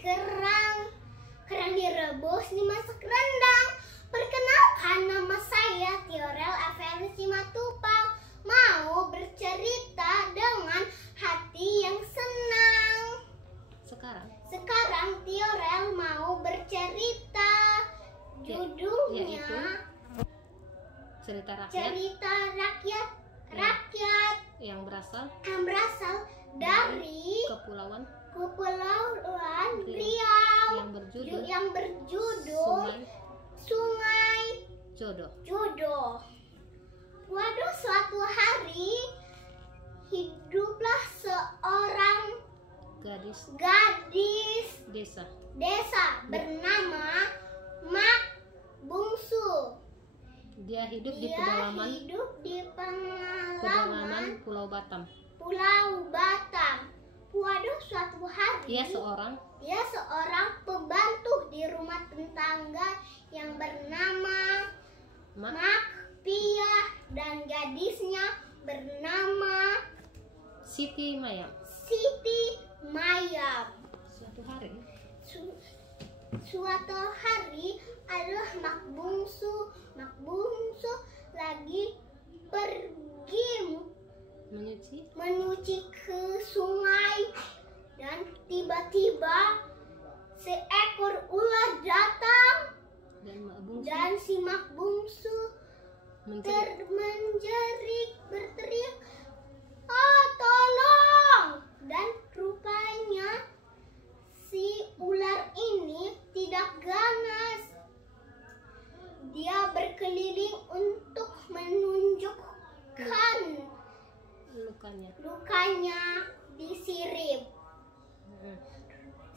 kerang. Kerang direbus dimasak rendang. Perkenalkan, nama saya Tiorel Avelin Simatupang. Mau bercerita dengan hati yang senang. Sekarang Tiorel mau bercerita. Judulnya cerita rakyat yang berasal dari Kepulauan Riau yang berjudul Sungai Jodoh. Waduh, suatu hari hiduplah seorang gadis desa bernama Mak Bungsu. Dia hidup di pedalaman Pulau Batam. Waduh, suatu hari Dia seorang pembantu di rumah tetangga yang bernama Mak Piah dan gadisnya bernama Siti Mayam. Suatu hari adalah Mak Bungsu lagi pergi menyuci ke sungai, dan tiba-tiba seekor ular datang dan si Mak Bungsu menjerit berteriak, "Oh, tolong!" Dan rupanya si ular ini tidak ganas. Dia berkeliling untuk menunjukkan lukanya di sirip.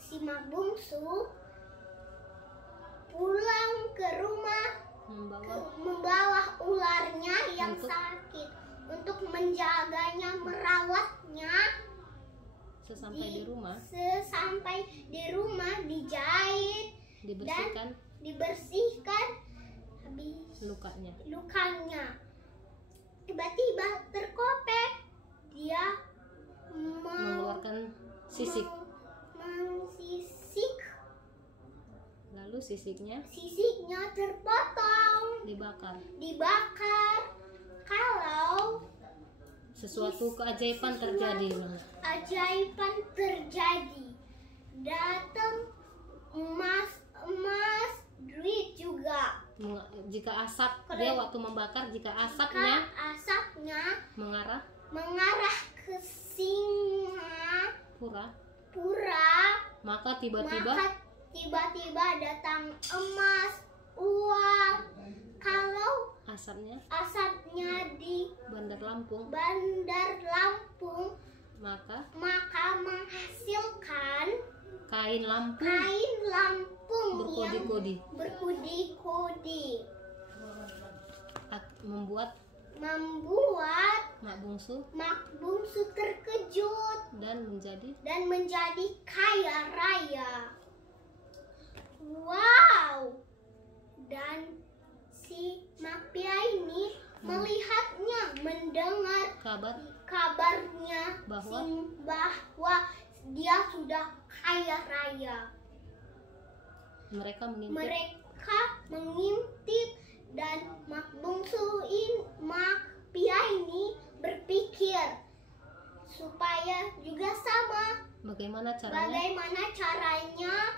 Si Mak Bungsu pulang ke rumah membawa ularnya yang sakit untuk menjaganya, merawatnya. Sesampai di rumah dijahit dan dibersihkan habis lukanya. Tiba-tiba terkopek. Dia mengeluarkan sisik. Mensisik. Lalu sisiknya terpotong. Dibakar. Kalau sesuatu keajaiban terjadi. Datang emas, duit juga. Jika dia waktu membakar, jika asapnya mengarah ke Singapura, maka tiba-tiba datang emas, uang. Kalau asapnya di Bandar Lampung, maka menghasilkan kain lampung berkodi-kodi, membuat Mak Bungsu terkejut dan menjadi kaya raya. Wow! Dan si Mak Piah ini mendengar kabarnya bahwa dia sudah kaya raya. Mereka mengintip dan Mak Piah ini berpikir supaya juga sama. Bagaimana caranya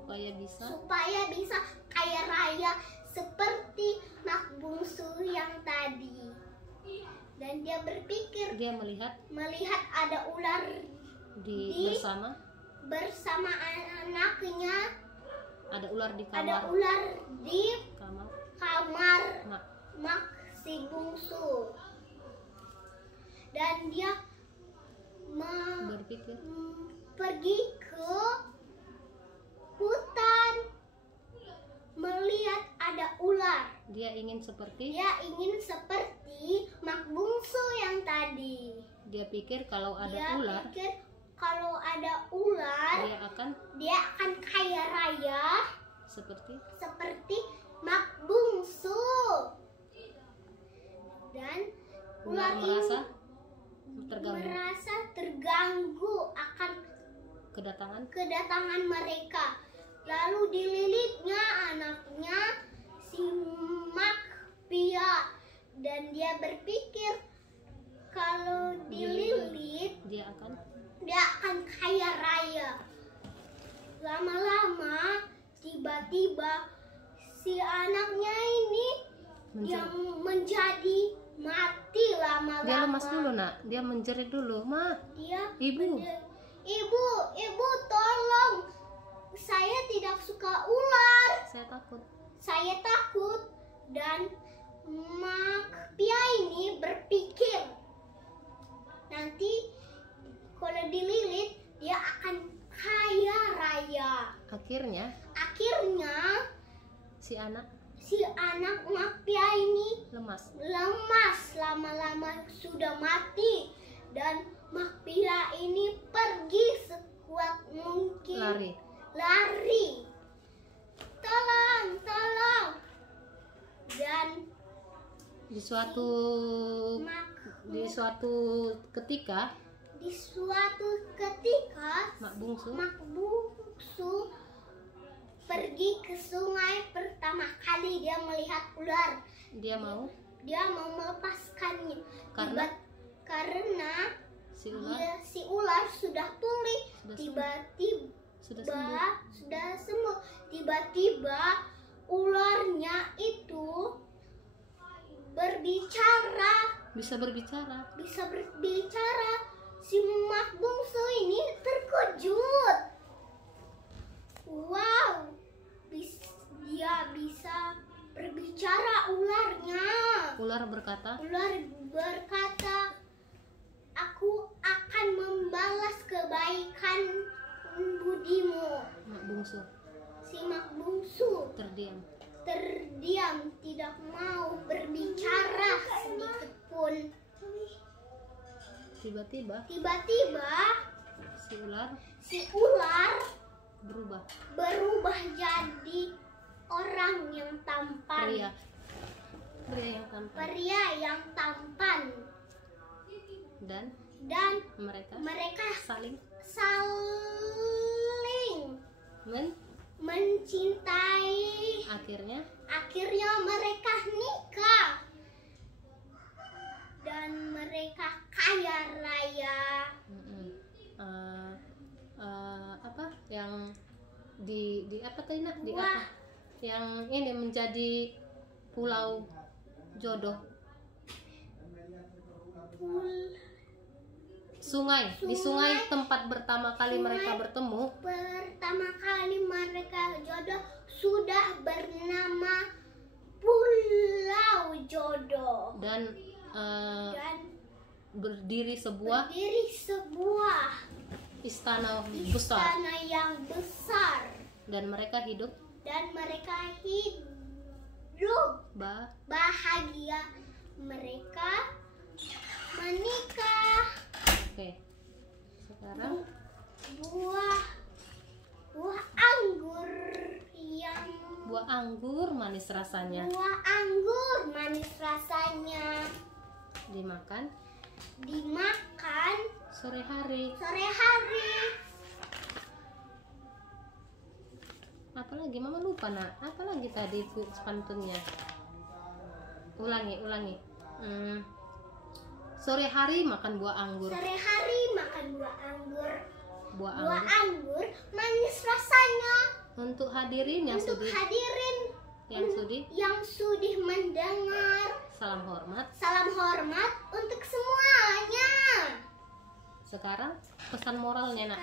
supaya bisa kaya raya seperti Mak Bungsu yang tadi. Dan dia berpikir, melihat ada ular bersama anaknya. Ada ular di kamar Mak si Bungsu. Dan dia berpikir pergi ke hutan melihat ada ular. Dia ingin seperti Mak Bungsu yang tadi. Dia pikir kalau ada ular, dia akan kaya raya seperti Mak Bungsu. Dan ular merasa terganggu akan kedatangan mereka. Lalu dililitnya anaknya si Makpia, dan dia berpikir kalau dililit dia akan kaya raya. Lama-lama tiba-tiba si anaknya ini yang menjadi mati lama-lama. Dia lemas dulu nak, dia menjerit dulu, Ma. Ibu, tolong. Saya tidak suka ular. Saya takut. Dan Makpia ini berpikir, nanti kalau dililit dia akan kaya raya. Akhirnya si anak Makpia ini lemas lama-lama sudah mati, dan Makpia ini pergi sekuat mungkin lari. Tolong. Dan di suatu ketika Mak Bungsu pergi ke sungai. Pertama kali dia melihat ular. Dia mau melepaskannya karena si ular sudah pulih. Sudah sembuh. Tiba-tiba ularnya itu bisa berbicara. Si Mak Bungsu ini terkejut. Wow, dia bisa berbicara ularnya. Ular berkata, aku akan membalas kebaikan budimu. Si Mak Bungsu terdiam, tidak mau berbicara sedikit pun. Tiba-tiba si ular berubah jadi orang yang tampan. Pria yang tampan. Dan mereka saling mencintai. Akhirnya mereka nikah. Dan mereka kaya raya. Yang di apa tadi nak? Yang ini menjadi pulau jodoh. Di sungai tempat pertama kali mereka bertemu. Jodoh sudah bernama Pulau Jodoh. Dan berdiri sebuah istana yang besar. Dan mereka hidup bahagia. Mereka menikah. Oke. Sekarang buah anggur manis rasanya. Dimakan sore hari. Apalagi mama lupa nak. Apalagi tadi pantunnya? Ulangi. Sore hari makan buah anggur. Buah anggur manis rasanya. Untuk hadirin yang sudi mendengar. Salam hormat untuk semuanya. Sekarang pesan moralnya nak.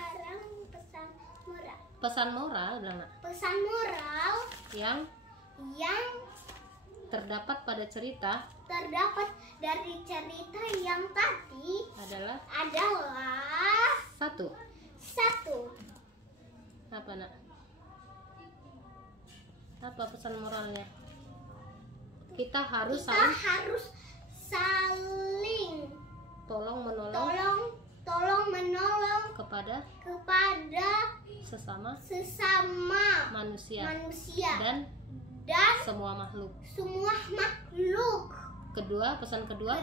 Pesan moral bilang nak. Pesan moral yang terdapat dari cerita yang tadi adalah satu. Apa nak? Apa pesan moralnya? Kita harus saling tolong menolong kepada sesama manusia dan semua makhluk. Pesan kedua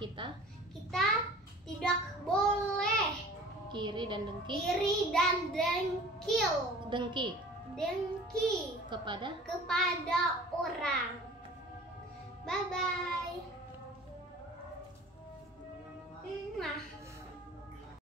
kita tidak boleh iri dan dengki, dengki kepada orang. Bye bye.